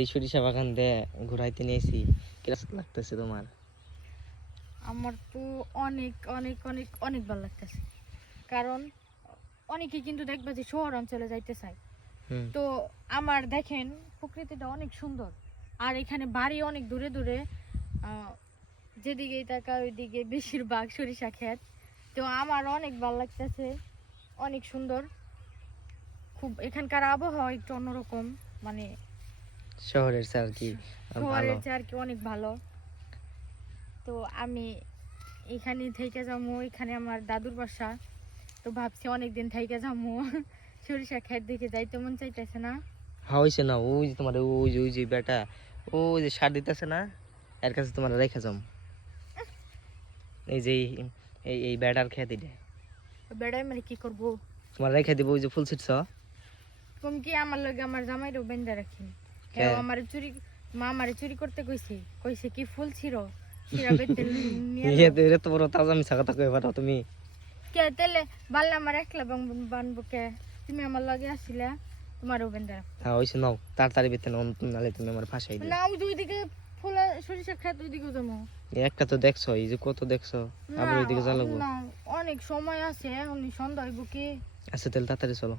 এই সরিষা বাগান দিয়ে ঘুরাইতে নিয়েছি, কিরকম লাগতেছে তোমার? আমার তো অনেক অনেক অনেক অনেক ভালো লাগতেছে, কারণ অনেকে কিন্তু দেখবে যে শহর অঞ্চলে যাইতে চায়। তো আমার দেখেন প্রকৃতিটা অনেক সুন্দর, আর এখানে বাড়ি অনেক দূরে দূরে, যেদিকেই তাকা ওইদিকে বেশিরভাগ সরিষা ক্ষেত। তো আমার অনেক ভালো লাগতেছে, অনেক সুন্দর। খুব এখানকার আবহাওয়া একটু অন্যরকম, মানে শহরের চেয়ে আর কি ভালো। শহরের চেয়ে আর কি অনেক ভালো। তো আমি এখানে থেকে যাবো, এখানে আমার দাদুর বাসা। তো ভাবছি অনেকদিন থেকে যাবো, সরিষা ক্ষেত দেখে যাইতে মন চাইতেছে না। হ্যাঁ হয়েছে না, ওই যে তোমার ওই যে বেটা, ওই যে সার দিতেছে না, এর কাছে তোমার রেখে যাম। এই যে এই বেটার খেয়ে দিলে বেড়াই মানে কি করবো? তোমার রেখে দিব। ওই যে ফুল ছিটছ, তুমি কি আমার লগে আমার জামাইরও বেঁধে রাখি? কে? হ্যাঁ, আমার চুরি, মা আমারে চুরি করতে কইছে, কইছে কি ফুল ছিল ছিড়া বেতে নিয়ে ইয়ে নাও। তো এত বড় তাজা মিছা কথা কই পারো তুমি? কে তেলে বাল্লা আমার একলা বানবো কে? তুমি আমার লগে আসিলা, তোমারও বেঁধে রাখ। হ্যাঁ হয়েছে, নাও তাড়াতাড়ি বেতে নাও, নাহলে তুমি আমার ফাঁসাই দিও। না ওই দুই দিকে ফুলা সরিষা ক্ষেত ওই দিকে যাবো। এই একটা তো দেখছো, এই যে কত দেখছো, না আবার ওইদিকে যা লাগবো। না, অনেক সময় আছে, এখনই সন্ধ্যা হইব কি? আচ্ছা তাহলে তাড়াতাড়ি চলো।